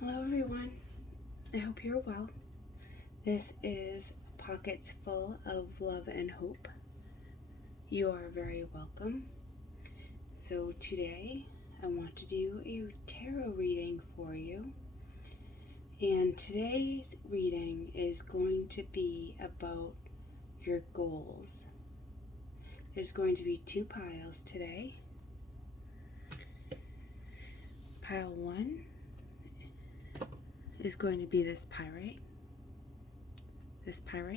Hello everyone, I hope you're well. This is Pockets Full of Love and Hope. You are very welcome. So today I want to do a tarot reading for you. And today's reading is going to be about your goals. There's going to be two piles today. Pile 1 is going to be this pyrite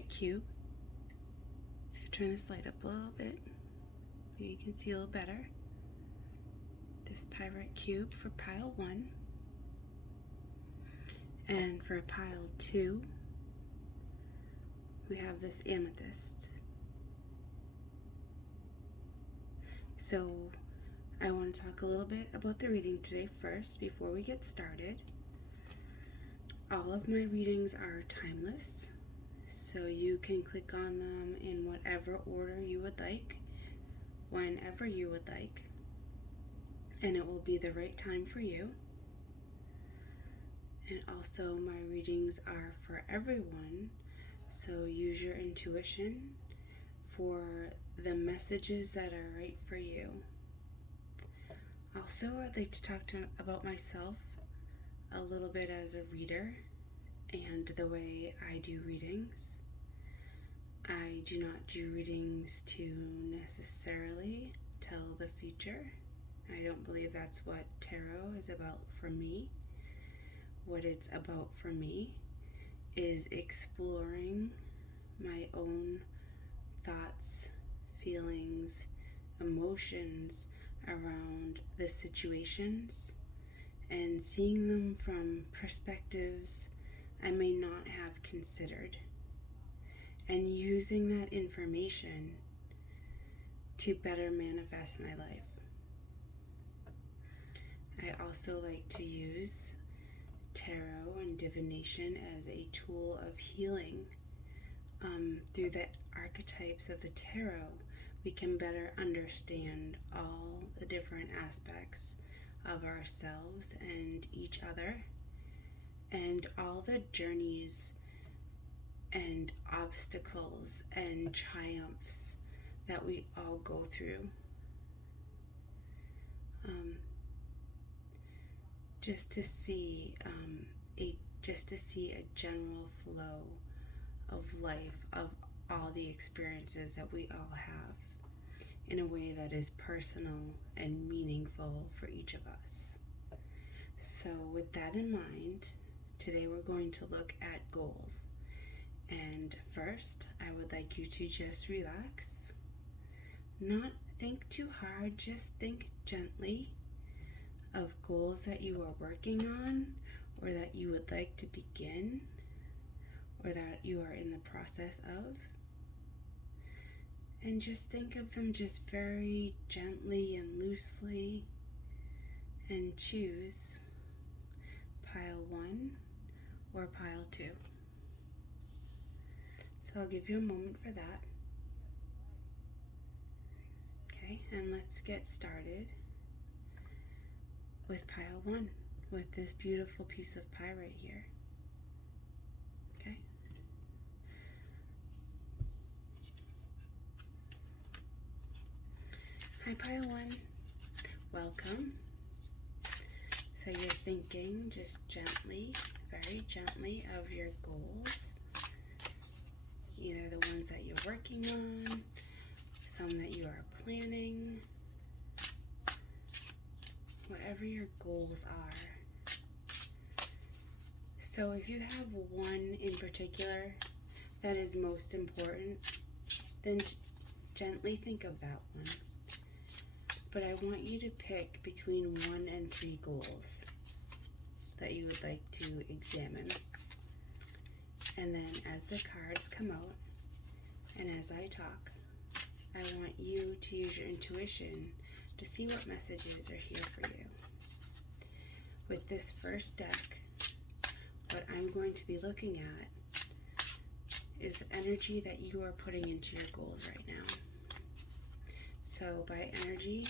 cube. Turn this light up a little bit so you can see a little better. This pyrite cube for pile 1. And for pile 2, we have this amethyst. So I want to talk a little bit about the reading today first before we get started. All of my readings are timeless, so you can click on them in whatever order you would like, whenever you would like, and it will be the right time for you. And also my readings are for everyone, so use your intuition for the messages that are right for you. Also, I'd like to talk about myself a little bit as a reader and the way I do readings. I do not do readings to necessarily tell the future. I don't believe that's what tarot is about for me. What it's about for me is exploring my own thoughts, feelings, emotions around the situations and seeing them from perspectives I may not have considered, and using that information to better manifest my life. I also like to use tarot and divination as a tool of healing. Through the archetypes of the tarot, we can better understand all the different aspects of ourselves and each other, and all the journeys and obstacles and triumphs that we all go through. Just to see a general flow of life, of all the experiences that we all have, in a way that is personal and meaningful for each of us. So with that in mind, today we're going to look at goals. And first, I would like you to just relax. Not think too hard, just think gently of goals that you are working on, or that you would like to begin, or that you are in the process of. And just think of them just very gently and loosely, and choose pile 1 or pile 2. So I'll give you a moment for that. Okay, and let's get started with pile 1, with this beautiful piece of pyrite here. Okay. Hi pile 1, welcome. So you're thinking just gently, very gently, of your goals, either the ones that you're working on, some that you are planning, whatever your goals are. So if you have one in particular that is most important, then gently think of that one. But I want you to pick between 1 and 3 goals that you would like to examine. And then as the cards come out, and as I talk, I want you to use your intuition to see what messages are here for you. With this first deck, what I'm going to be looking at is the energy that you are putting into your goals right now. So by energy,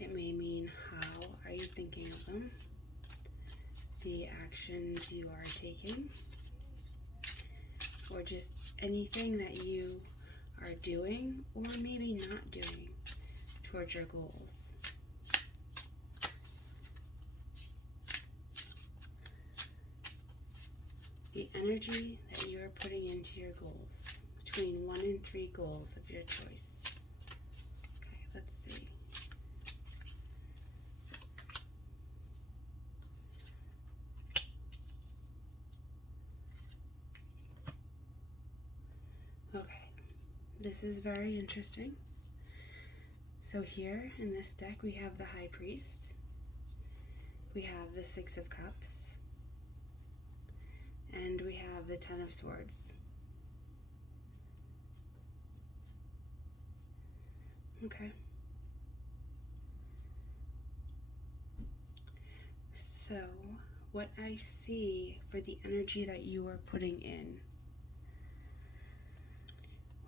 it may mean how are you thinking of them, the actions you are taking, or just anything that you are doing or maybe not doing towards your goals. The energy that you are putting into your goals, between 1 and 3 goals of your choice. Okay, let's see. Okay, this is very interesting. So here in this deck we have the High Priest, we have the Six of Cups, and we have the Ten of Swords. Okay. So what I see for the energy that you are putting in,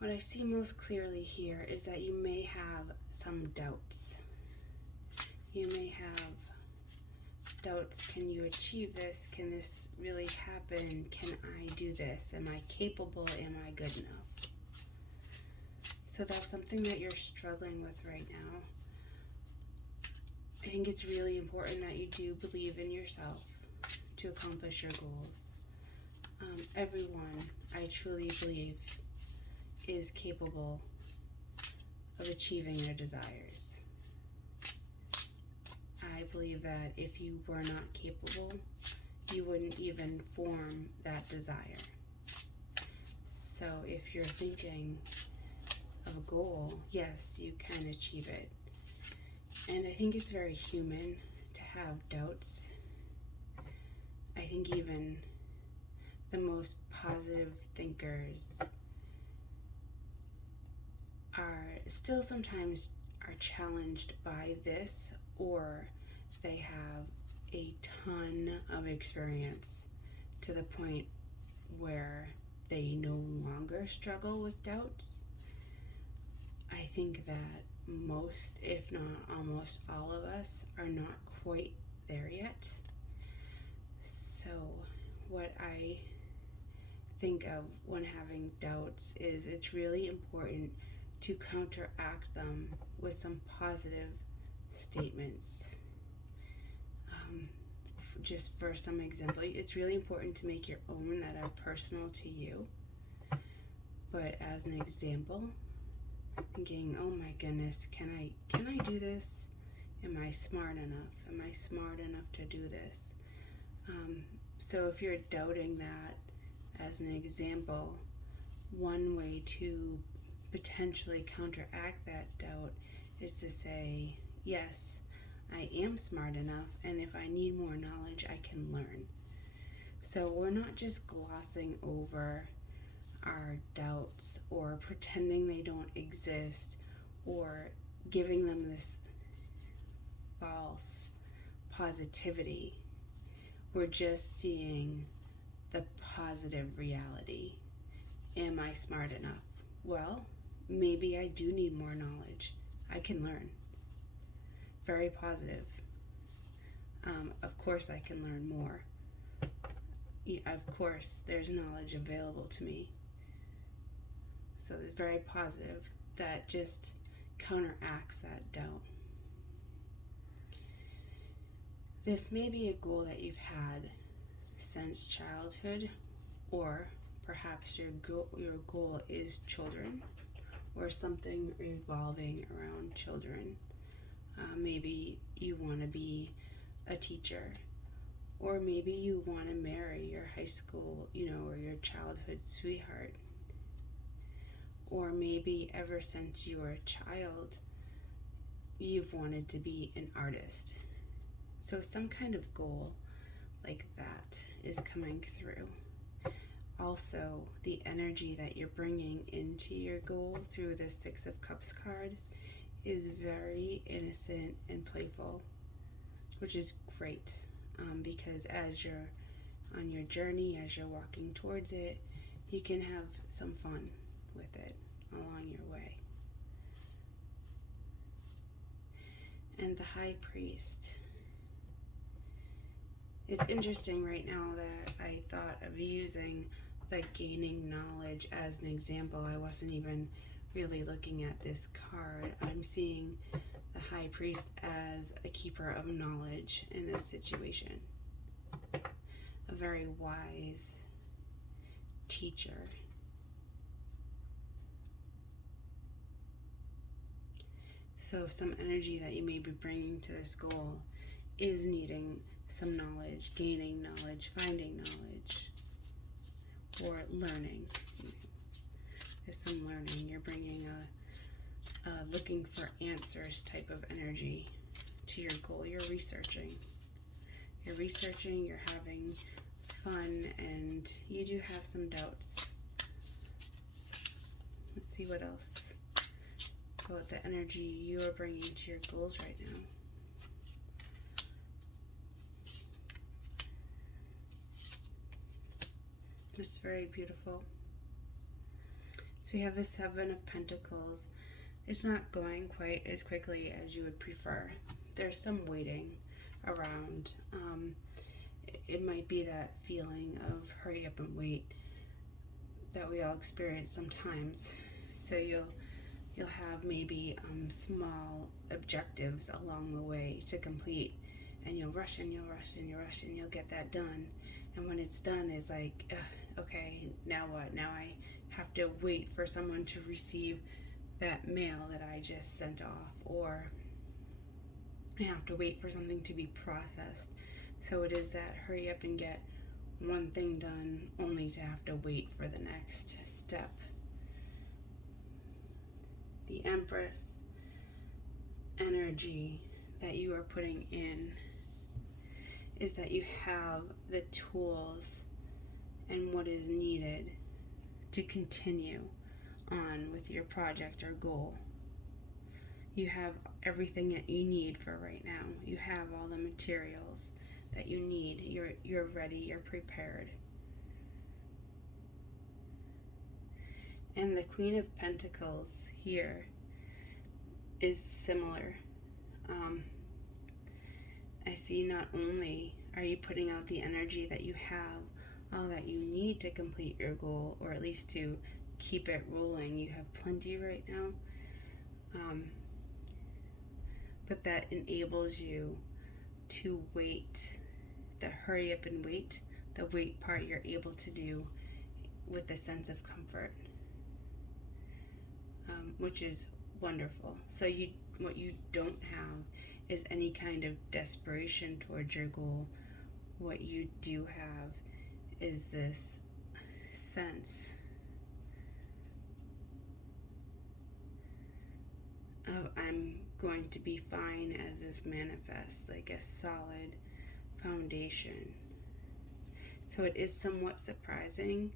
what I see most clearly here is that you may have some doubts. You may have doubts. Can you achieve this? Can this really happen? Can I do this? Am I capable? Am I good enough? So that's something that you're struggling with right now. I think it's really important that you do believe in yourself to accomplish your goals. Everyone, I truly believe, is capable of achieving their desires. I believe that if you were not capable, you wouldn't even form that desire. So if you're thinking of a goal, yes, you can achieve it. And I think it's very human to have doubts. I think even the most positive thinkers are still sometimes are challenged by this, or they have a ton of experience to the point where they no longer struggle with doubts. I think that most, if not almost all of us, are not quite there yet. So what I think of when having doubts is it's really important to counteract them with some positive statements. Just for some example, it's really important to make your own that are personal to you. But as an example, thinking, oh my goodness, can I do this? Am I smart enough? Am I smart enough to do this? So if you're doubting that, as an example, one way to potentially counteract that doubt is to say, yes, I am smart enough, and if I need more knowledge, I can learn. So we're not just glossing over our doubts or pretending they don't exist or giving them this false positivity. We're just seeing the positive reality. Am I smart enough? Well, maybe I do need more knowledge. I can learn. Very positive. Of course I can learn more. Of course there's knowledge available to me. So it's very positive. That just counteracts that doubt. This may be a goal that you've had since childhood, or perhaps your goal is children, or something revolving around children. Maybe you want to be a teacher, or maybe you want to marry your high school, or your childhood sweetheart. Or maybe ever since you were a child, you've wanted to be an artist. So some kind of goal like that is coming through. Also, the energy that you're bringing into your goal through the Six of Cups card is very innocent and playful, which is great, because as you're on your journey, as you're walking towards it, you can have some fun with it along your way. And the High Priest It's interesting right now that I thought of using the gaining knowledge as an example. I wasn't even really looking at this card. I'm seeing the High Priest as a keeper of knowledge in this situation. A very wise teacher. So some energy that you may be bringing to this goal is needing some knowledge, gaining knowledge, finding knowledge, or learning. There's some learning. You're bringing a looking for answers type of energy to your goal. You're researching. You're having fun, and you do have some doubts. Let's see what else about the energy you are bringing to your goals right now. It's very beautiful. So we have the Seven of Pentacles. It's not going quite as quickly as you would prefer. There's some waiting around. It might be that feeling of hurry up and wait that we all experience sometimes. So you'll have maybe small objectives along the way to complete, and you'll rush and you'll get that done. And when it's done, it's like, okay, now what? Now I have to wait for someone to receive that mail that I just sent off, or I have to wait for something to be processed. So it is that hurry up and get one thing done only to have to wait for the next step. The Empress energy that you are putting in is that you have the tools and what is needed to continue on with your project or goal. You have everything that you need for right now. You have all the materials that you need. You're ready, you're prepared. And the Queen of Pentacles here is similar. I see not only are you putting out the energy that you have, all that you need to complete your goal, or at least to keep it rolling. You have plenty right now. But that enables you to wait. The hurry up and wait, the wait part you're able to do with a sense of comfort, which is wonderful. So what you don't have is any kind of desperation towards your goal. What you do have is this sense of I'm going to be fine as this manifests, like a solid foundation. So it is somewhat surprising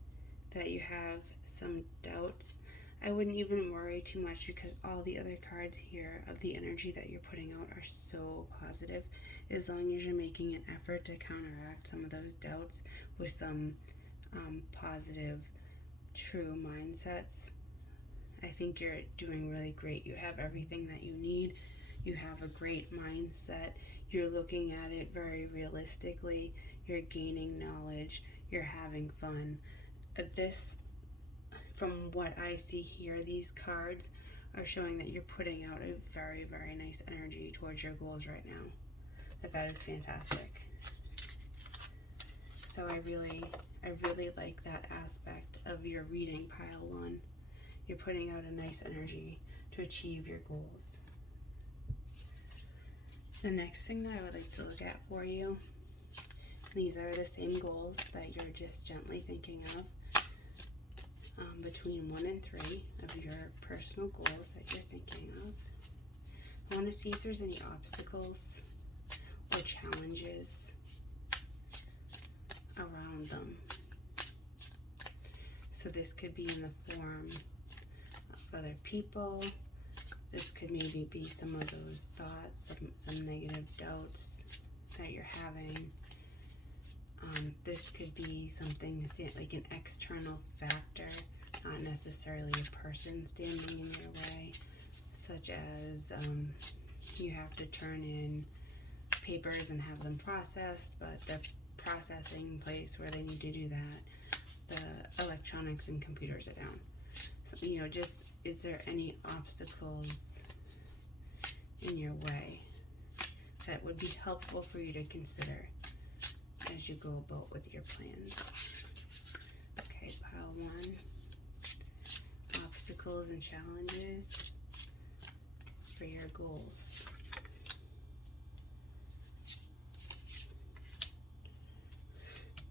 that you have some doubts. I wouldn't even worry too much, because all the other cards here of the energy that you're putting out are so positive. As long as you're making an effort to counteract some of those doubts with some positive, true mindsets, I think you're doing really great. You have everything that you need. You have a great mindset. You're looking at it very realistically. You're gaining knowledge. You're having fun. This, from what I see here, these cards are showing that you're putting out a very, very nice energy towards your goals right now. That is fantastic. So I really like that aspect of your reading, pile one. You're putting out a nice energy to achieve your goals. The next thing that I would like to look at for you, these are the same goals that you're just gently thinking of, between 1 and 3 of your personal goals that you're thinking of. I want to see if there's any obstacles or challenges around them. So this could be in the form of other people. This could maybe be some of those thoughts, some negative doubts that you're having. This could be something like an external factor, not necessarily a person standing in your way, such as you have to turn in papers and have them processed, but the processing place where they need to do that. The electronics and computers are down. So, you know, just, is there any obstacles in your way that would be helpful for you to consider as you go about with your plans? Okay, pile 1. Obstacles and challenges for your goals.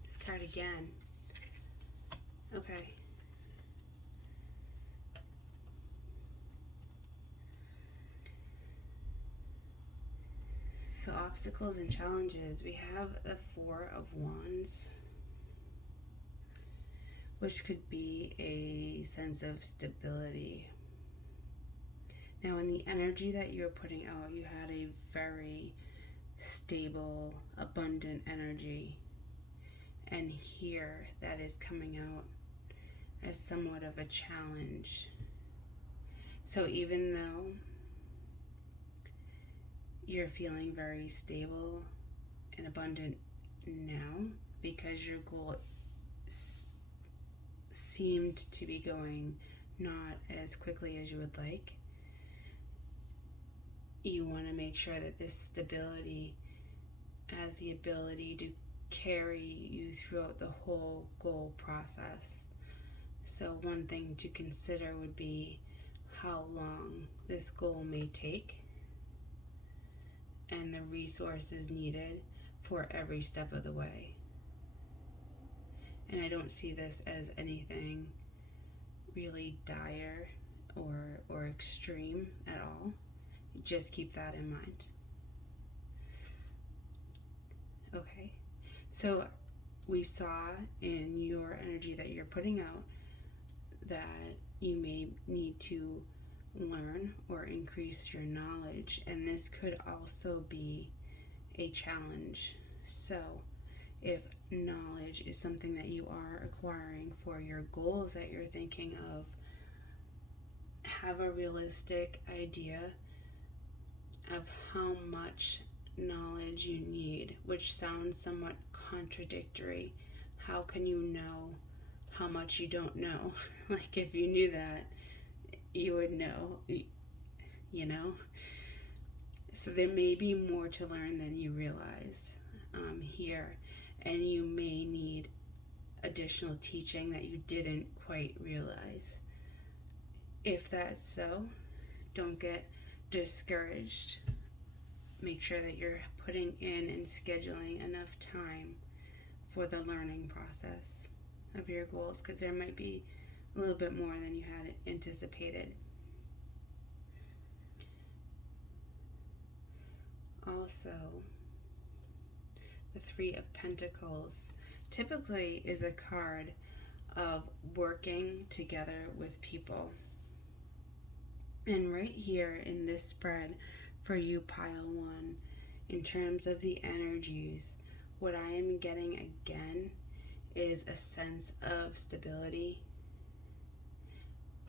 This card again. Okay. So obstacles and challenges, we have the 4 of Wands, which could be a sense of stability. Now in the energy that you're putting out, you had a very stable, abundant energy. And here that is coming out as somewhat of a challenge. So even though you're feeling very stable and abundant now, because your goal seemed to be going not as quickly as you would like, you want to make sure that this stability has the ability to carry you throughout the whole goal process. So one thing to consider would be how long this goal may take and the resources needed for every step of the way. And I don't see this as anything really dire or extreme at all. Just keep that in mind. Okay, so we saw in your energy that you're putting out that you may need to learn or increase your knowledge, and this could also be a challenge. So if knowledge is something that you are acquiring for your goals that you're thinking of, have a realistic idea of how much knowledge you need, which sounds somewhat contradictory. How can you know how much you don't know? Like, if you knew that, you would know, you know? So there may be more to learn than you realize here, and you may need additional teaching that you didn't quite realize. If that's so, don't get discouraged. Make sure that you're putting in and scheduling enough time for the learning process of your goals, because there might be a little bit more than you had anticipated. Also, the 3 of Pentacles typically is a card of working together with people. And right here in this spread for you, pile 1, in terms of the energies, what I am getting again is a sense of stability.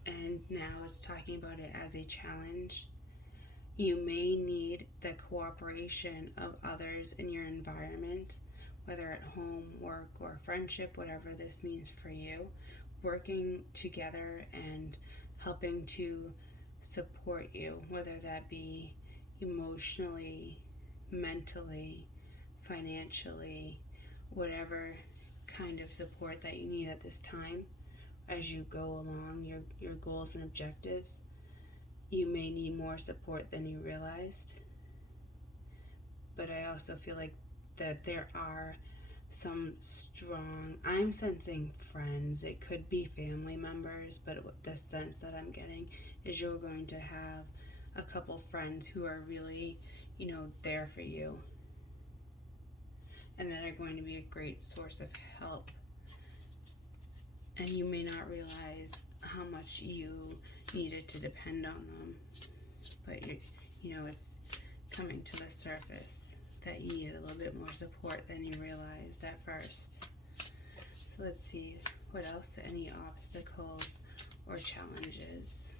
And now it's talking about it as a challenge. You may need the cooperation of others in your environment, whether at home, work, or friendship, whatever this means for you, working together and helping to support you, whether that be emotionally, mentally, financially, whatever kind of support that you need at this time as you go along your goals and objectives. You may need more support than you realized. But I also feel like that there are some strong, I'm sensing friends, it could be family members, but the sense that I'm getting is you're going to have a couple friends who are really, there for you, and that are going to be a great source of help. And you may not realize how much you needed to depend on them, but it's coming to the surface that you needed a little bit more support than you realized at first. So let's see what else, any obstacles or challenges.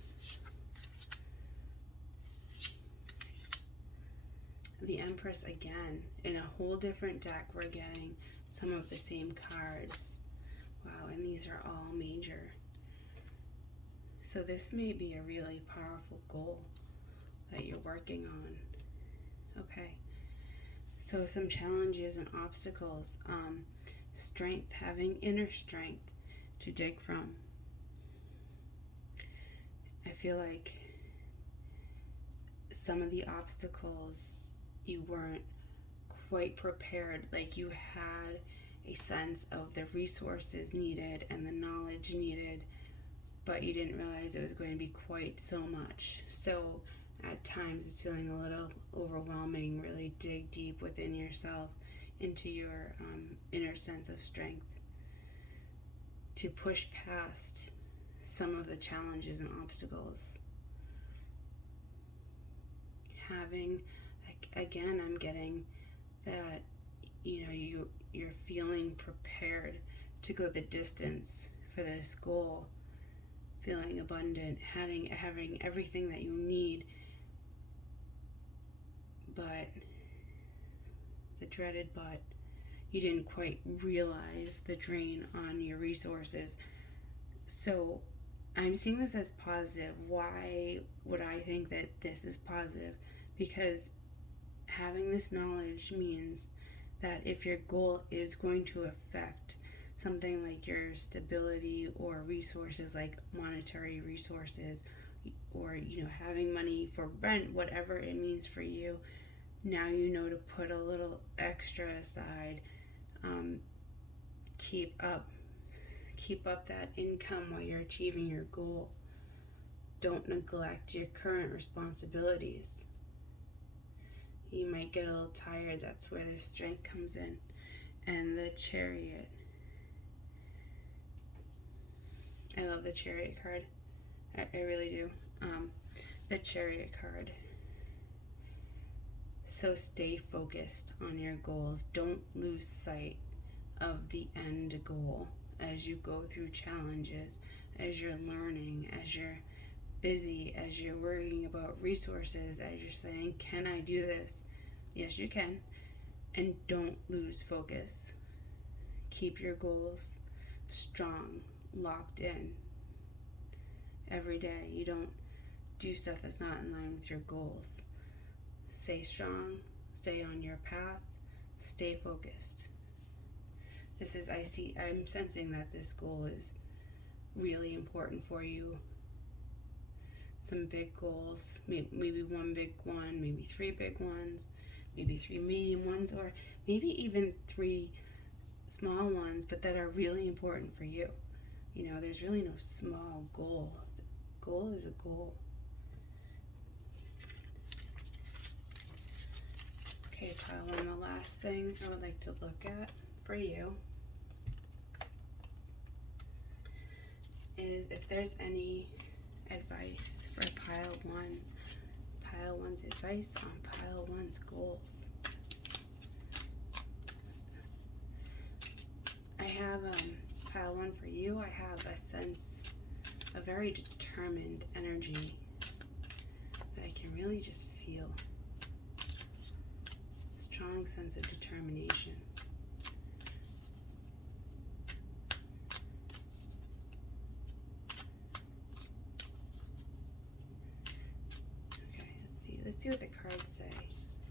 The Empress again, in a whole different deck, we're getting some of the same cards. Wow, and these are all major. So this may be a really powerful goal that you're working on. Okay. So some challenges and obstacles. Strength, having inner strength to dig from. I feel like some of the obstacles you weren't quite prepared, like you had a sense of the resources needed and the knowledge needed, but you didn't realize it was going to be quite so much. So at times it's feeling a little overwhelming. Really dig deep within yourself into your inner sense of strength to push past some of the challenges and obstacles. Having, again, I'm getting that, you're feeling prepared to go the distance for this goal, feeling abundant, having everything that you need, but the dreaded but, you didn't quite realize the drain on your resources. So I'm seeing this as positive. Why would I think that this is positive? Because having this knowledge means that if your goal is going to affect something like your stability or resources, like monetary resources, or having money for rent, whatever it means for you, now you know to put a little extra aside. Keep up that income while you're achieving your goal. Don't neglect your current responsibilities. You might get a little tired. That's where the strength comes in. And the Chariot. I love the Chariot card. I really do. The Chariot card. So stay focused on your goals. Don't lose sight of the end goal as you go through challenges, as you're learning, as you're busy, as you're worrying about resources, as you're saying, can I do this? Yes, you can. And don't lose focus. Keep your goals strong, locked in. Every day, you don't do stuff that's not in line with your goals. Stay strong, stay on your path, stay focused. I'm sensing that this goal is really important for you. Some big goals, maybe one big one, maybe 3 big ones, maybe 3 medium ones, or maybe even 3 small ones, but that are really important for you. There's really no small goal. The goal is a goal. Okay, pile on. The last thing I would like to look at for you is if there's any advice for pile 1. Pile 1's advice on pile 1's goals. I have pile 1 for you. I have a very determined energy that I can really just feel. Strong sense of determination. Let's see what the cards say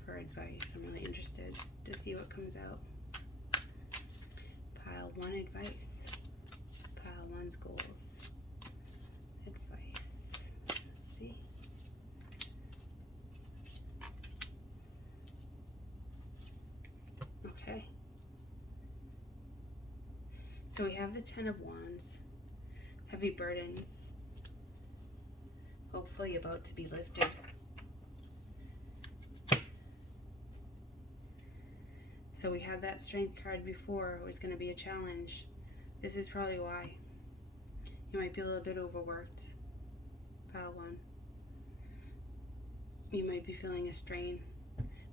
for advice. I'm really interested to see what comes out. Pile 1 advice. Pile 1's goals. Advice. Let's see. Okay. So we have the 10 of Wands. Heavy burdens. Hopefully about to be lifted. So we had that strength card before. It was going to be a challenge. This is probably why. You might be a little bit overworked. Pile 1. You might be feeling a strain.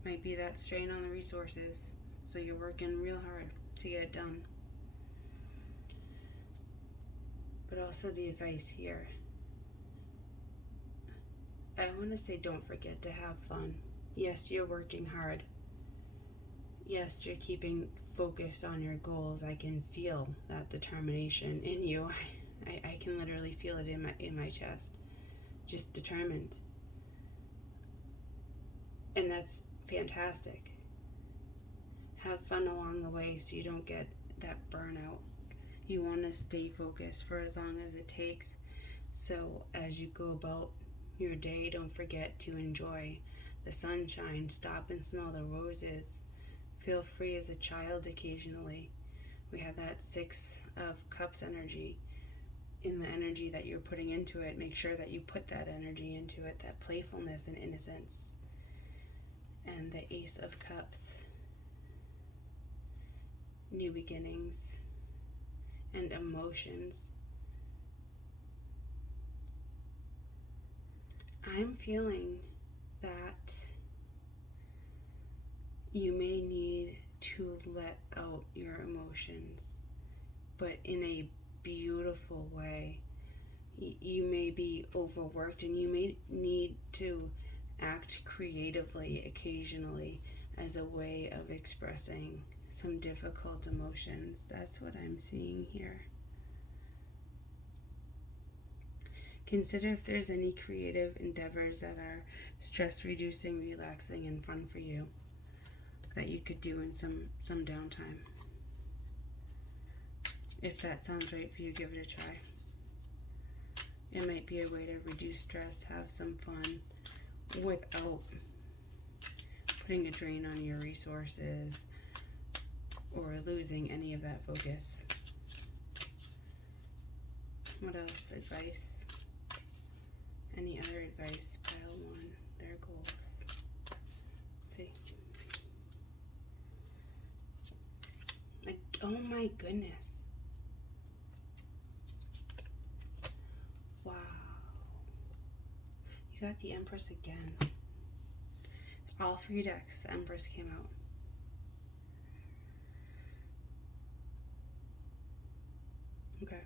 Might be that strain on the resources. So you're working real hard to get it done. But also the advice here. I want to say don't forget to have fun. Yes, you're working hard. Yes, you're keeping focused on your goals, I can feel that determination in you. I can literally feel it in my chest. Just determined. And that's fantastic. Have fun along the way so you don't get that burnout. You want to stay focused for as long as it takes. So as you go about your day, don't forget to enjoy the sunshine. Stop and smell the roses. Feel free as a child occasionally. We have that 6 of Cups energy. In the energy that you're putting into it, make sure that you put that energy into it, that playfulness and innocence. And the Ace of Cups. New beginnings and emotions. I'm feeling that you may need to let out your emotions, but in a beautiful way. You may be overworked and you may need to act creatively occasionally as a way of expressing some difficult emotions. That's what I'm seeing here. Consider if there's any creative endeavors that are stress reducing, relaxing, and fun for you that you could do in some downtime. If that sounds right for you, give it a try. It might be a way to reduce stress, have some fun, without putting a drain on your resources or losing any of that focus. What else? Advice? Any other advice? Pile 1, their goals. Let's see. Like, oh my goodness. Wow. You got the Empress again. All 3 decks, the Empress came out. Okay.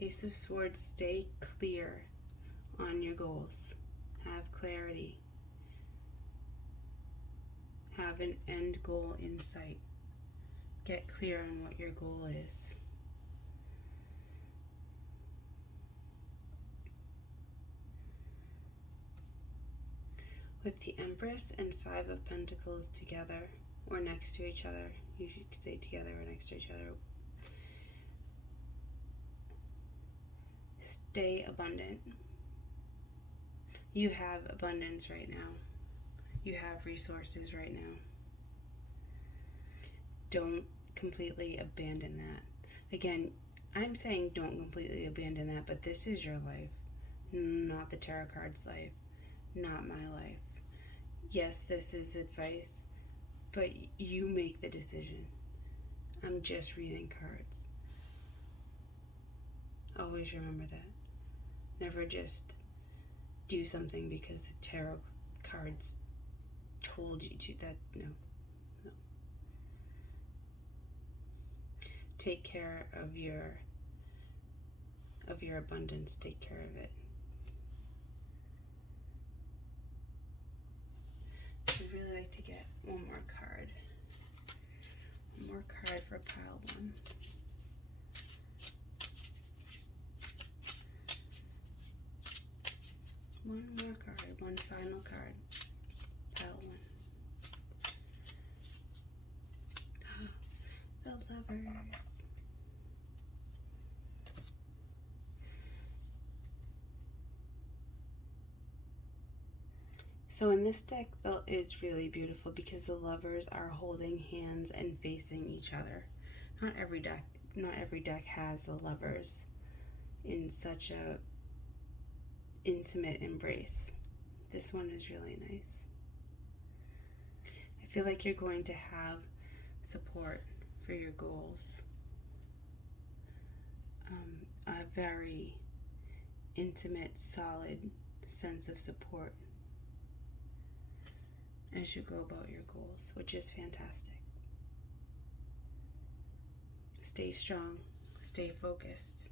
Ace of Swords, stay clear on your goals. Have clarity. Have an end goal in sight. Get clear on what your goal is. With the Empress and 5 of Pentacles together or next to each other, you should stay together or next to each other. Stay abundant. You have abundance right now. You have resources right now. Don't completely abandon that. Again, I'm saying don't completely abandon that, but this is your life, not the tarot card's life, not my life. Yes, this is advice, but you make the decision. I'm just reading cards. Always remember that. Never just do something because the tarot cards told you to. No. Take care of your abundance. Take care of it. I'd really like to get one more card. One more card for pile 1. One more card, one final card. Pile 1. The Lovers. So in this deck, it's really beautiful because the Lovers are holding hands and facing each other. Not every deck has the Lovers in such a intimate embrace. This one is really nice. I feel like you're going to have support for your goals. A very intimate, solid sense of support as you go about your goals, which is fantastic. Stay strong, stay focused.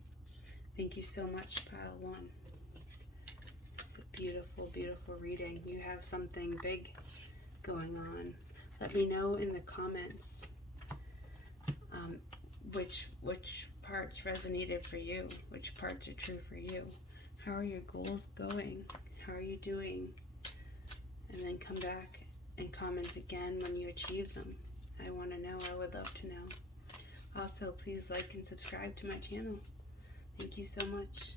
Thank you so much, pile 1. It's a beautiful, beautiful reading. You have something big going on. Let me know in the comments which parts resonated for you, which parts are true for you. How are your goals going? How are you doing? And then come back and comment again when you achieve them. I want to know. I would love to know. Also, please like and subscribe to my channel. Thank you so much.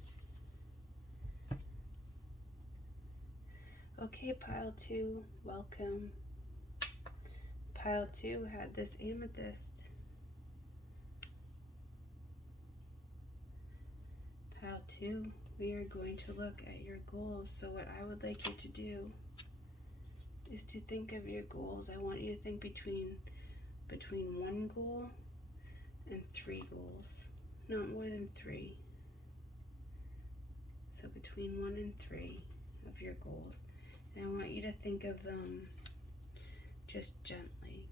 Okay, pile 2, welcome. Pile 2 had this amethyst. Pile 2, we are going to look at your goals. So what I would like you to do is to think of your goals. I want you to think between 1 goal and 3 goals. Not more than 3. So between 1 and 3 of your goals. And I want you to think of them just gently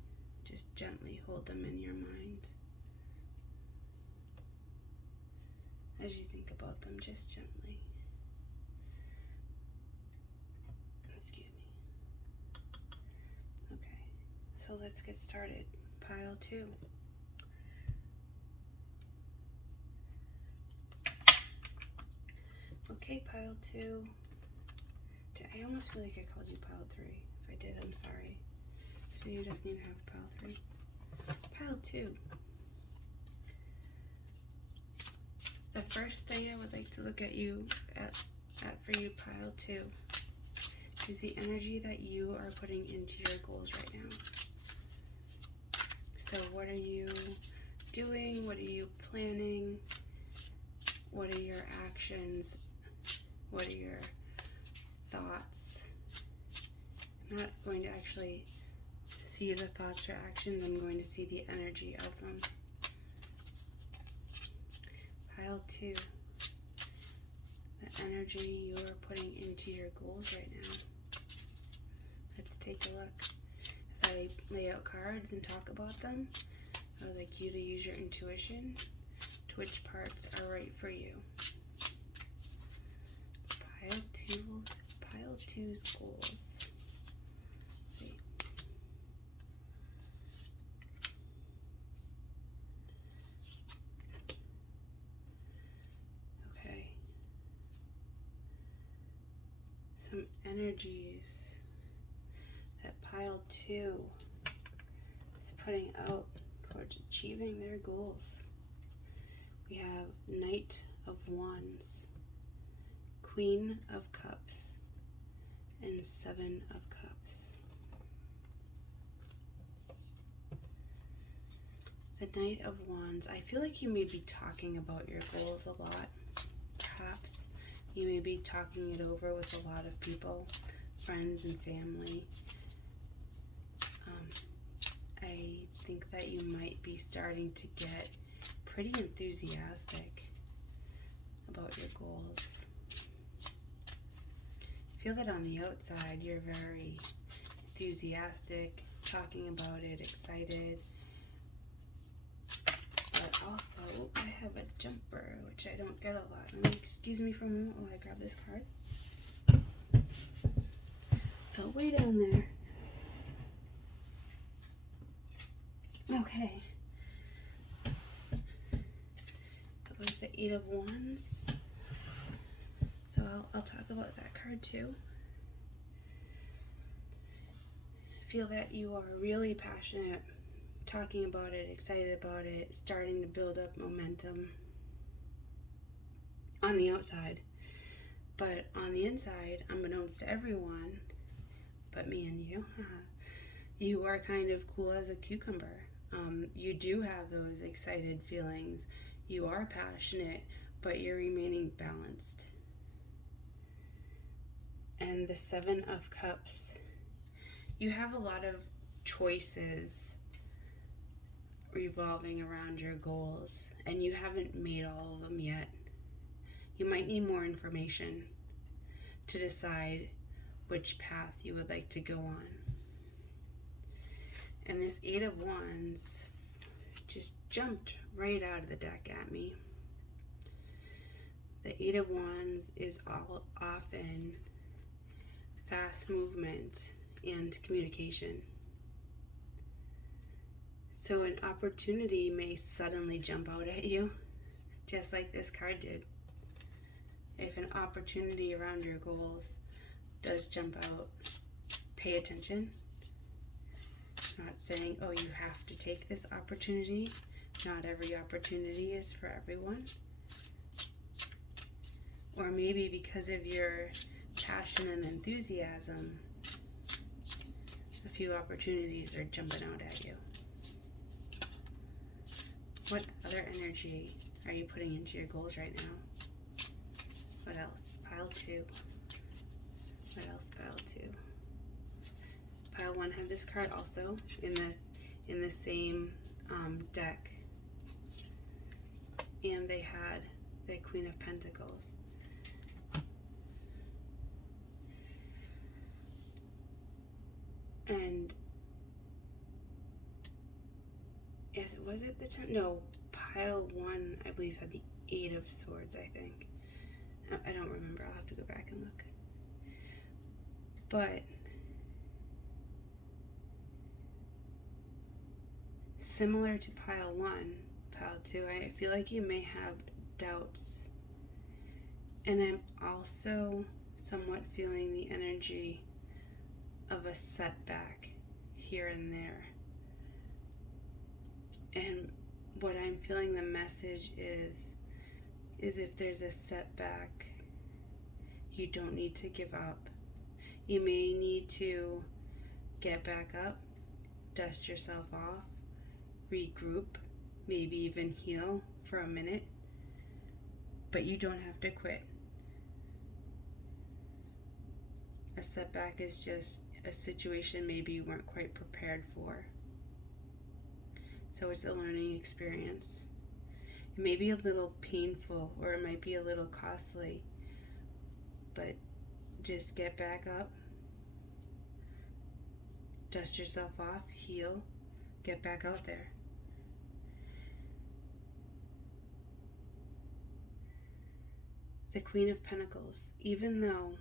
hold them in your mind. As you think about them, just gently. Excuse me. Okay, so let's get started. Pile 2. Okay, pile 2. I almost feel like I called you pile 3. If I did, I'm sorry. This video doesn't even have pile 3. Pile 2. The first thing I would like to look at for you, pile 2, is the energy that you are putting into your goals right now. So what are you doing? What are you planning? What are your actions? What are your thoughts? I'm not going to actually see the thoughts or actions. I'm going to see the energy of them. Pile 2. The energy you're putting into your goals right now. Let's take a look. As I lay out cards and talk about them, I would like you to use your intuition to which parts are right for you. Pile 2's goals. Let's see. Okay. Some energies that pile 2 is putting out towards achieving their goals. We have Knight of Wands, Queen of Cups, and 7 of Cups. The Knight of Wands, I feel like you may be talking about your goals a lot. Perhaps you may be talking it over with a lot of people, friends and family. I think that you might be starting to get pretty enthusiastic about your goals. I feel that on the outside you're very enthusiastic, talking about it, excited. But also, I have a jumper, which I don't get a lot. Excuse me for a moment while I grab this card. Fell way down there. Okay. That was the 8 of Wands. So I'll talk about that card too. I feel that you are really passionate, talking about it, excited about it, starting to build up momentum on the outside. But on the inside, unbeknownst to everyone, but me and you, you are kind of cool as a cucumber. You do have those excited feelings. You are passionate, but you're remaining balanced. And the 7 of Cups, you have a lot of choices revolving around your goals, and you haven't made all of them yet. You might need more information to decide which path you would like to go on. And this 8 of Wands just jumped right out of the deck at me. The 8 of Wands is often fast movement and communication. So an opportunity may suddenly jump out at you, just like this card did. If an opportunity around your goals does jump out, pay attention. Not saying, oh, you have to take this opportunity. Not every opportunity is for everyone. Or maybe because of your passion and enthusiasm, a few opportunities are jumping out at you. What other energy are you putting into your goals right now? What else? Pile 2. What else? Pile 2. Pile 1 had this card also in the same deck, and they had the Queen of Pentacles. And was it the 10? No, pile 1 I believe had the 8 of Swords, I think. I don't remember. I'll have to go back and look. But similar to pile 1, pile 2, I feel like you may have doubts. And I'm also somewhat feeling the energy of a setback here and there. And what I'm feeling the message is if there's a setback, you don't need to give up. You may need to get back up, dust yourself off, regroup, maybe even heal for a minute, but you don't have to quit. A setback is just a situation maybe you weren't quite prepared for. So it's a learning experience. It may be a little painful, or it might be a little costly, but just get back up, dust yourself off, heal, get back out there. The Queen of Pentacles, even though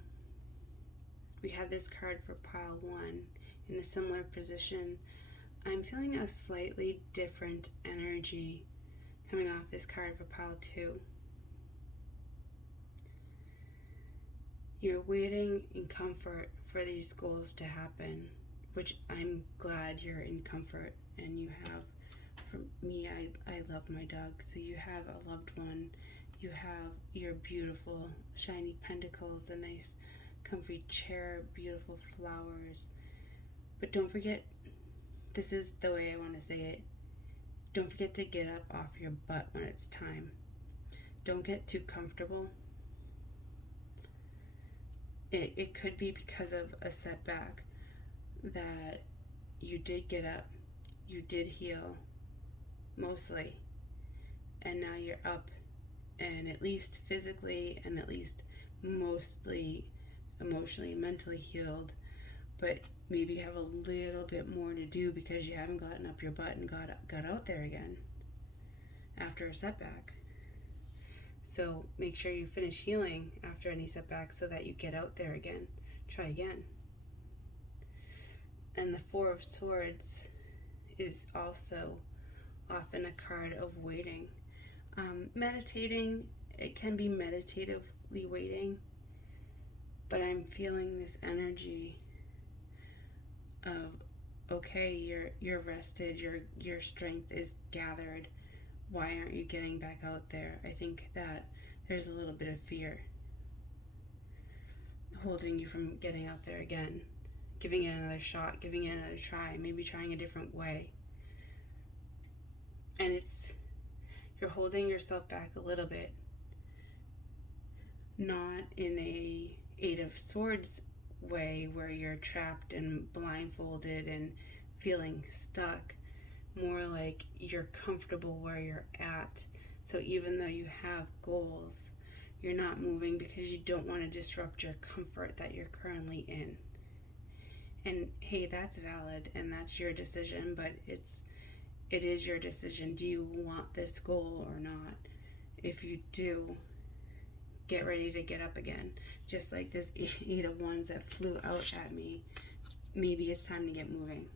we had this card for pile 1 in a similar position, I'm feeling a slightly different energy coming off this card for pile 2. You're waiting in comfort for these goals to happen, which I'm glad you're in comfort and you have. For me, I love my dog, so you have a loved one, you have your beautiful shiny pentacles, a nice comfy chair, beautiful flowers. But don't forget, this is the way I want to say it, don't forget to get up off your butt when it's time. Don't get too comfortable. It could be because of a setback that you did get up, you did heal, mostly, and now you're up and at least physically and at least mostly emotionally and mentally healed, but maybe you have a little bit more to do because you haven't gotten up your butt and got out there again after a setback. So make sure you finish healing after any setback so that you get out there again. Try again. And the Four of Swords is also often a card of waiting. Meditating, it can be meditatively waiting, but I'm feeling this energy of, okay, you're rested, your strength is gathered. Why aren't you getting back out there? I think that there's a little bit of fear holding you from getting out there again, giving it another shot, giving it another try, maybe trying a different way. And you're holding yourself back a little bit, not in a Eight of Swords way where you're trapped and blindfolded and feeling stuck, more like you're comfortable where you're at. So even though you have goals, you're not moving because you don't want to disrupt your comfort that you're currently in. And hey, that's valid and that's your decision, but it is your decision. Do you want this goal or not? If you do, get ready to get up again. Just like this Eight of Wands that flew out at me, maybe it's time to get moving.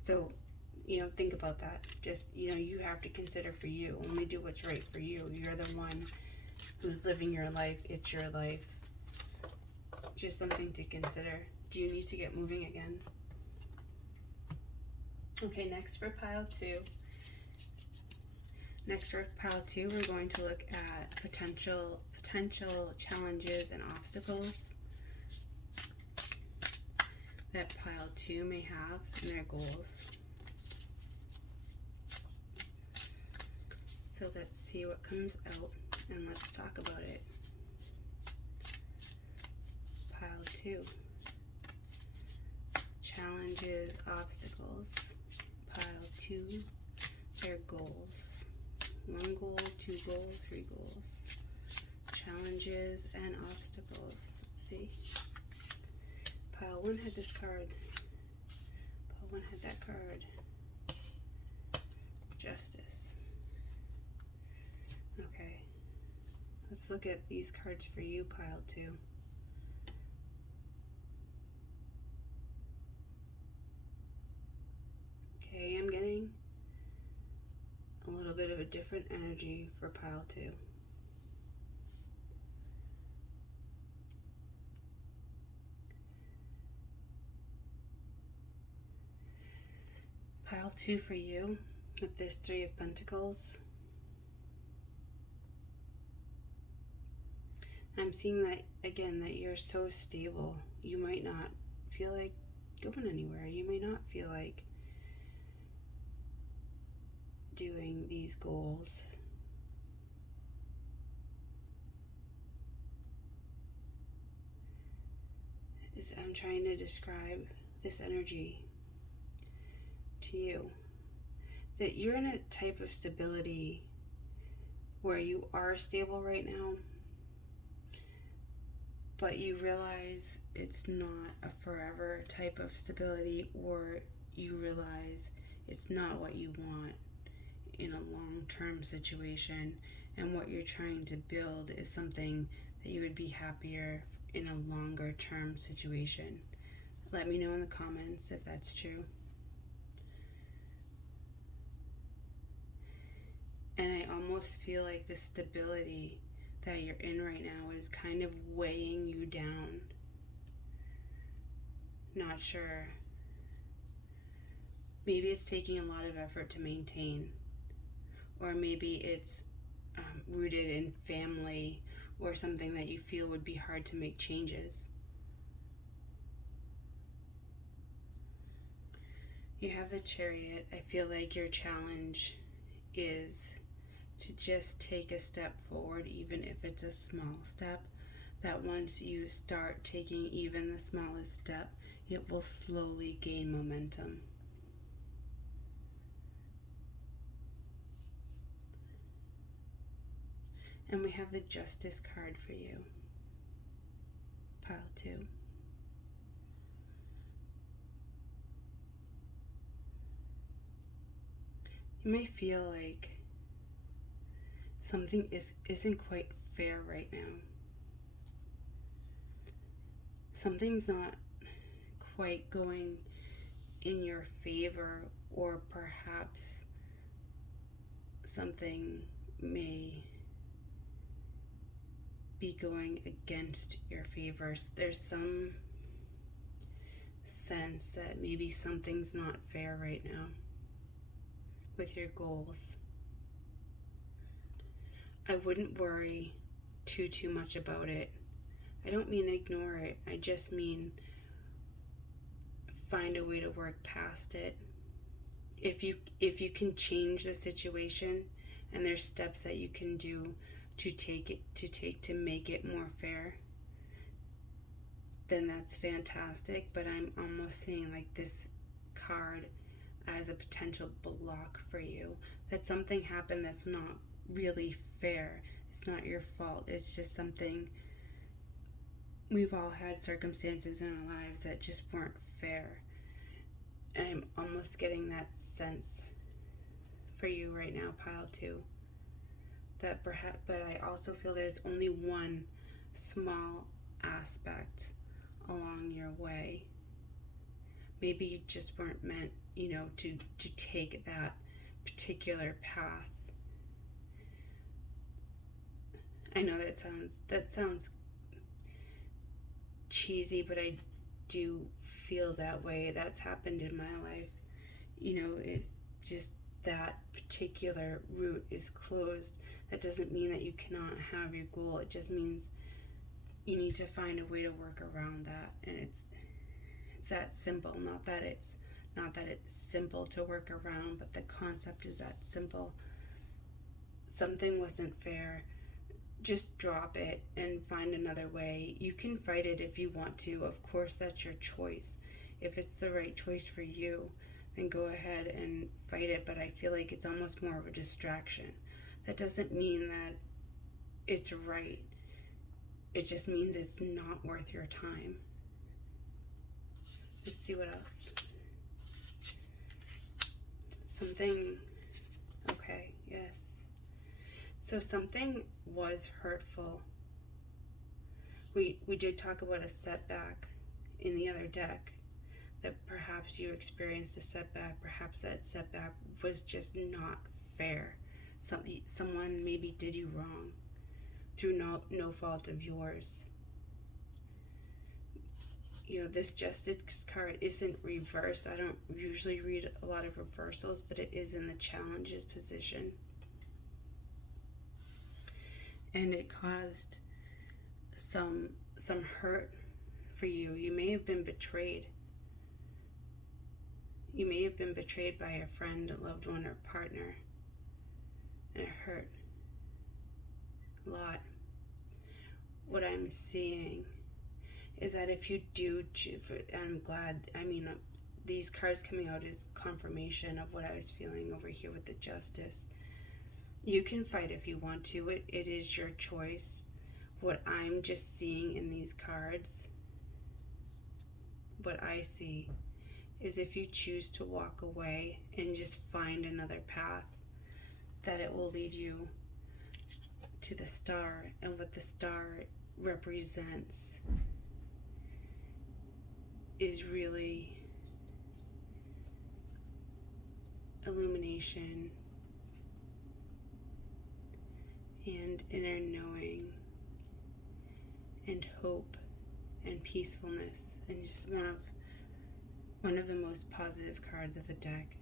So think about that. Just, you have to consider for you. Only do what's right for you. You're the one who's living your life. It's your life. Just something to consider. Do you need to get moving again? Okay, next for pile 2. Next for pile 2, we're going to look at potential challenges and obstacles that pile 2 may have in their goals. So let's see what comes out and let's talk about it. Pile 2. Challenges, obstacles. Pile 2, their goals. 1 goal, 2 goals, 3 goals. Challenges and obstacles. Let's see. Pile 1 had this card. Pile 1 had that card. Justice. Okay. Let's look at these cards for you, pile 2. Okay, I'm getting a little bit of a different energy for pile 2. Pile 2 for you with this 3 of Pentacles. I'm seeing that again, that you're so stable. You might not feel like going anywhere. You may not feel like doing these goals. I'm trying to describe this energy to you, that you're in a type of stability where you are stable right now, but you realize it's not a forever type of stability, or you realize it's not what you want in a long-term situation, and what you're trying to build is something that you would be happier in a longer-term situation. Let me know in the comments if that's true. And I almost feel like the stability that you're in right now is kind of weighing you down. Not sure. Maybe it's taking a lot of effort to maintain, or maybe it's rooted in family or something that you feel would be hard to make changes. You have the Chariot. I feel like your challenge is to just take a step forward, even if it's a small step, that once you start taking even the smallest step, it will slowly gain momentum. And we have the Justice card for you, pile 2. You may feel like something isn't quite fair right now. Something's not quite going in your favor, or perhaps something may be going against your favors. There's some sense that maybe something's not fair right now with your goals. I wouldn't worry too much about it. I don't mean ignore it. I just mean find a way to work past it. If you can change the situation, and there's steps that you can do to make it more fair, then that's fantastic. But I'm almost seeing like this card as a potential block for you, that something happened that's not really fair. It's not your fault. It's just something. We've all had circumstances in our lives that just weren't fair. And I'm almost getting that sense for you right now, pile 2. That perhaps, but I also feel there's only one small aspect along your way. Maybe you just weren't meant, to take that particular path. I know that sounds cheesy, but I do feel that way. That's happened in my life. It just, that particular route is closed. That doesn't mean that you cannot have your goal. It just means you need to find a way to work around that. And it's that simple. Not that it's simple to work around, but the concept is that simple. Something wasn't fair, just drop it and find another way. You can fight it if you want to. Of course, that's your choice. If it's the right choice for you, then go ahead and fight it. But I feel like it's almost more of a distraction. That doesn't mean that it's right. It just means it's not worth your time. Let's see what else. Okay, yes. So something was hurtful. We did talk about a setback in the other deck, that perhaps you experienced a setback. Perhaps that setback was just not fair. Someone maybe did you wrong through no fault of yours. This Justice card isn't reversed. I don't usually read a lot of reversals, but it is in the challenges position. And it caused some hurt for you. You may have been betrayed. You may have been betrayed by a friend, a loved one, or partner. And it hurt a lot. What I'm seeing is that if you do choose, I'm glad, these cards coming out is confirmation of what I was feeling over here with the Justice. You can fight if you want to. It is your choice. What I'm just seeing in these cards, what I see, is if you choose to walk away and just find another path, that it will lead you to the star. And what the star represents is really illumination and inner knowing and hope and peacefulness, and just one of the most positive cards of the deck.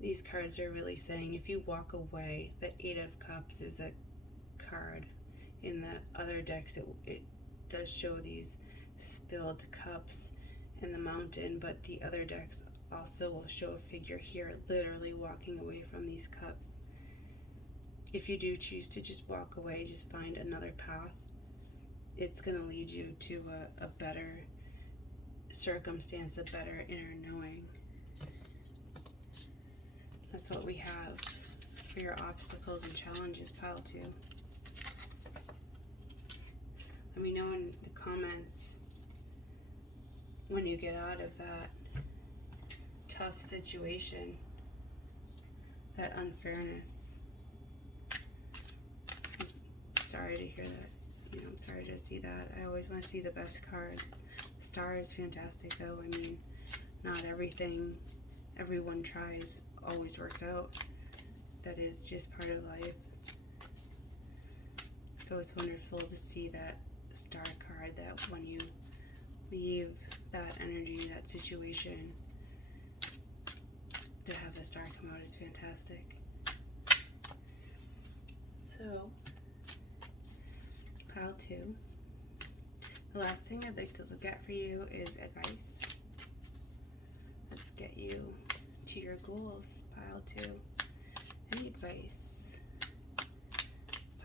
These cards are really saying if you walk away, the Eight of Cups is a card. In the other decks, it does show these spilled cups and the mountain, but the other decks also will show a figure here literally walking away from these cups. If you do choose to just walk away, just find another path, it's going to lead you to a better circumstance, a better inner knowing. That's what we have for your obstacles and challenges, pile 2. Let me know in the comments when you get out of that tough situation, that unfairness. I'm sorry to hear that. I'm sorry to see that. I always want to see the best cards. Star is fantastic though. Not everything everyone tries always works out. That is just part of life. So it's wonderful to see that star card, that when you leave that energy, that situation, to have the star come out is fantastic. So, pile 2. The last thing I'd like to look at for you is advice. Let's get you to your goals, pile 2. Any advice?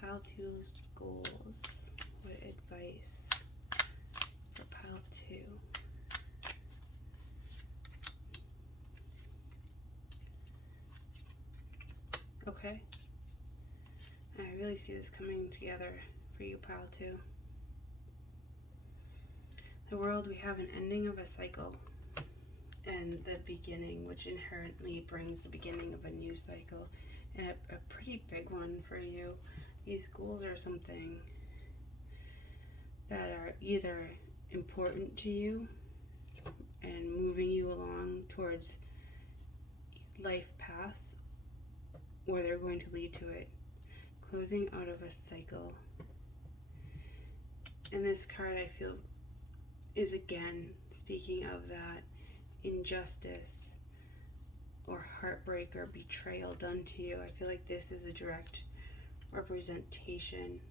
Pile 2's goals. What advice for pile 2? Okay. I really see this coming together for you, pile 2. The world, we have an ending of a cycle and the beginning, which inherently brings the beginning of a new cycle, and a pretty big one for you. These goals are something that are either important to you and moving you along towards life paths, or they're going to lead to it. Closing out of a cycle. And this card, I feel, is again speaking of that injustice or heartbreak or betrayal done to you. I feel like this is a direct representation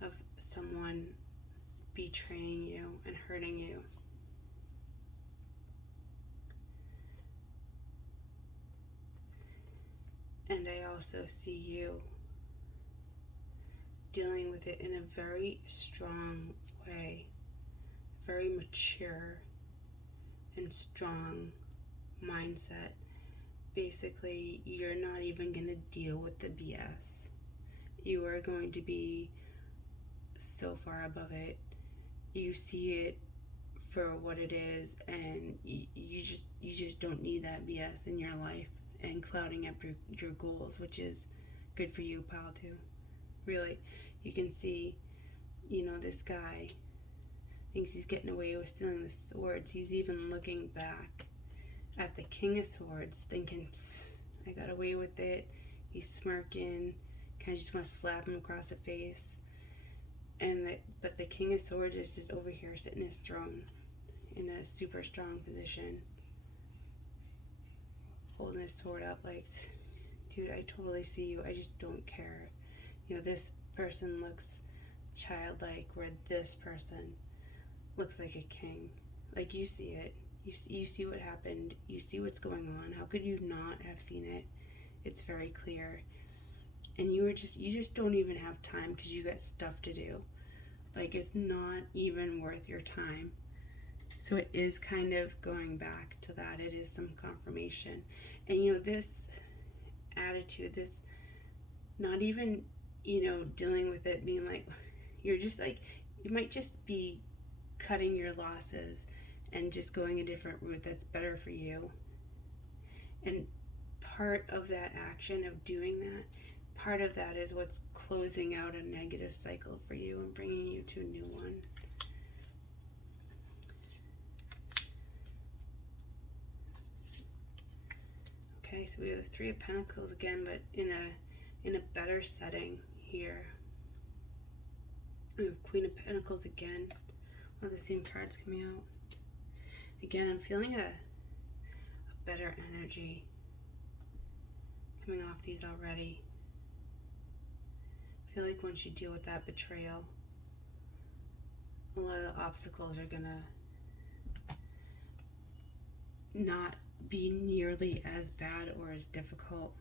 of someone betraying you and hurting you. And I also see you dealing with it in a very strong way, very mature and strong mindset. Basically, you're not even going to deal with the BS. You are going to be so far above it. You see it for what it is, and you just don't need that BS in your life and clouding up your goals, which is good for you, pal, too. Really, you can see, this guy thinks he's getting away with stealing the swords. He's even looking back at the King of Swords, thinking, I got away with it. He's smirking, kind of just want to slap him across the face. But the King of Swords is just over here sitting his throne in a super strong position, holding his sword up like, dude, I totally see you. I just don't care. This person looks childlike, where this person looks like a king. Like, you see it. You see what happened. You see what's going on. How could you not have seen it? It's very clear. And you just don't even have time because you got stuff to do. Like, it's not even worth your time. So it is kind of going back to that. It is some confirmation. And this attitude, this not even, dealing with it, being like, you're just like, you might just be cutting your losses and just going a different route that's better for you. And part of that action of doing that, part of that is what's closing out a negative cycle for you and bringing you to a new one. Okay, so we have the Three of Pentacles again, but in a better setting here. We have Queen of Pentacles again. All the same cards coming out. Again, I'm feeling a better energy coming off these already. I feel like once you deal with that betrayal, a lot of the obstacles are gonna not be nearly as bad or as difficult.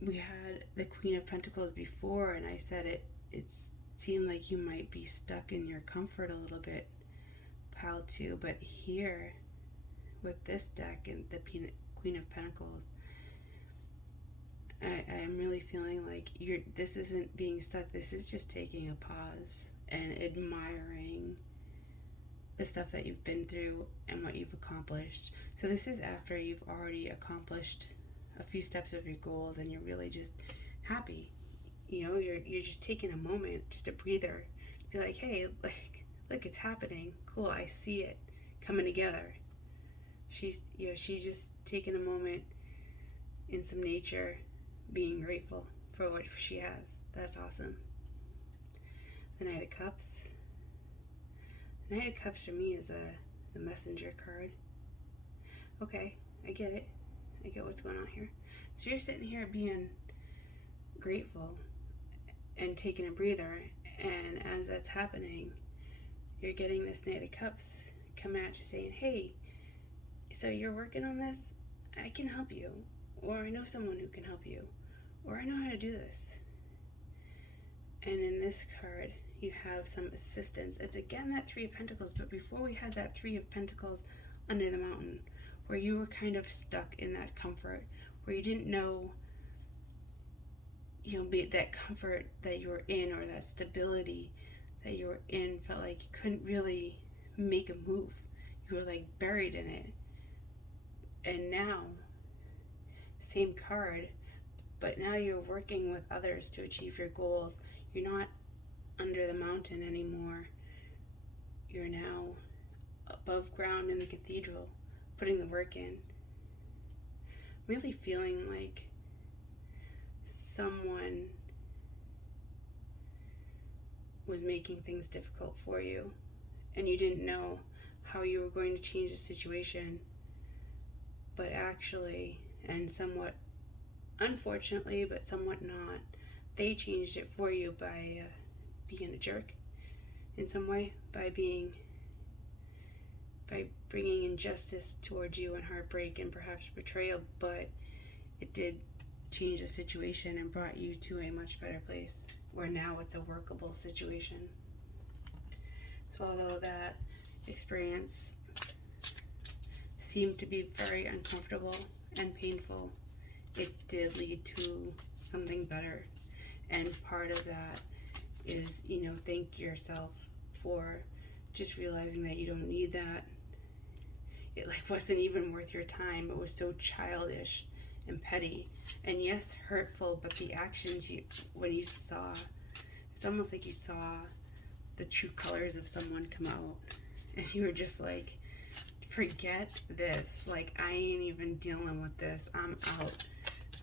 We had the Queen of Pentacles before, and I said it seemed like you might be stuck in your comfort a little bit, pal, too. But here, with this deck and the Queen of Pentacles, I'm really feeling like this isn't being stuck. This is just taking a pause and admiring the stuff that you've been through and what you've accomplished. So this is after you've already accomplished a few steps of your goals and you're really just happy. You're just taking a moment, just a breather, be like, hey, look, it's happening. Cool, I see it coming together. She's just taking a moment in some nature, being grateful for what she has. That's awesome. The Knight of Cups. The Knight of Cups for me is the messenger card. Okay, I get it. I get what's going on here. So you're sitting here being grateful and taking a breather, and as that's happening, you're getting this Knight of Cups come at you saying, hey, so you're working on this? I can help you, or I know someone who can help you, or I know how to do this. And in this card, you have some assistance. It's again that Three of Pentacles, but before we had that Three of Pentacles under the mountain, where you were kind of stuck in that comfort, where you didn't know, that comfort that you were in, or that stability that you were in, felt like you couldn't really make a move. You were like buried in it. And now, same card, but now you're working with others to achieve your goals. You're not under the mountain anymore, you're now above ground in the cathedral, putting the work in. Really feeling like someone was making things difficult for you, and you didn't know how you were going to change the situation, but actually, and somewhat unfortunately, but somewhat not, they changed it for you by being a jerk in some way, by bringing injustice towards you and heartbreak and perhaps betrayal, but it did change the situation and brought you to a much better place where now it's a workable situation. So although that experience seemed to be very uncomfortable and painful, it did lead to something better. And part of that is, thank yourself for just realizing that you don't need that. It wasn't even worth your time. It was so childish and petty, and yes, hurtful, but the actions when you saw, it's almost like you saw the true colors of someone come out, and you were just like, forget this, I ain't even dealing with this, I'm out.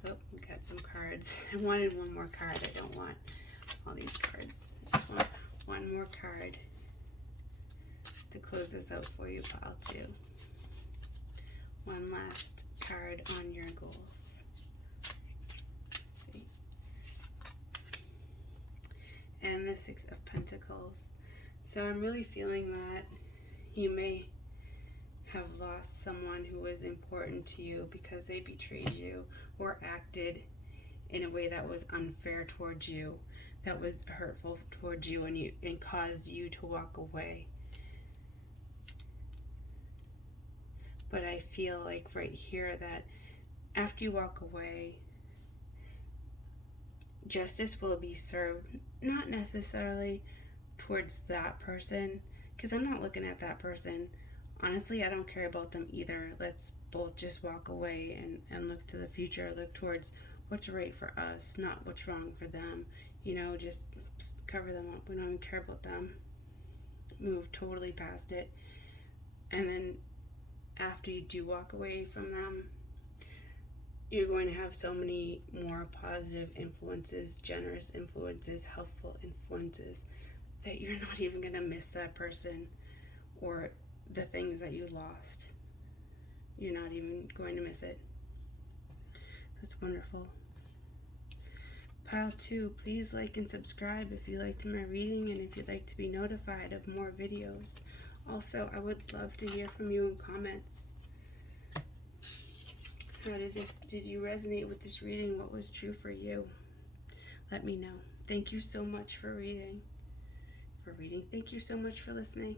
Oh, we got some cards. I wanted one more card. I don't want all these cards. I just want one more card to close this out for you, pile 2. One last card on your goals. Let's see. And the 6 of Pentacles. So I'm really feeling that you may have lost someone who was important to you because they betrayed you or acted in a way that was unfair towards you, that was hurtful towards you, and caused you to walk away. But I feel like right here that after you walk away, justice will be served, not necessarily towards that person, because I'm not looking at that person. Honestly, I don't care about them either. Let's both just walk away and look to the future, look towards what's right for us, not what's wrong for them. Just cover them up. We don't even care about them. Move totally past it. And then after you do walk away from them, you're going to have so many more positive influences, generous influences, helpful influences, that you're not even going to miss that person or the things that you lost. You're not even going to miss it. That's wonderful. Pile 2, please like and subscribe if you liked my reading and if you'd like to be notified of more videos. Also, I would love to hear from you in comments. How did you resonate with this reading? What was true for you? Let me know. Thank you so much for reading. Thank you so much for listening.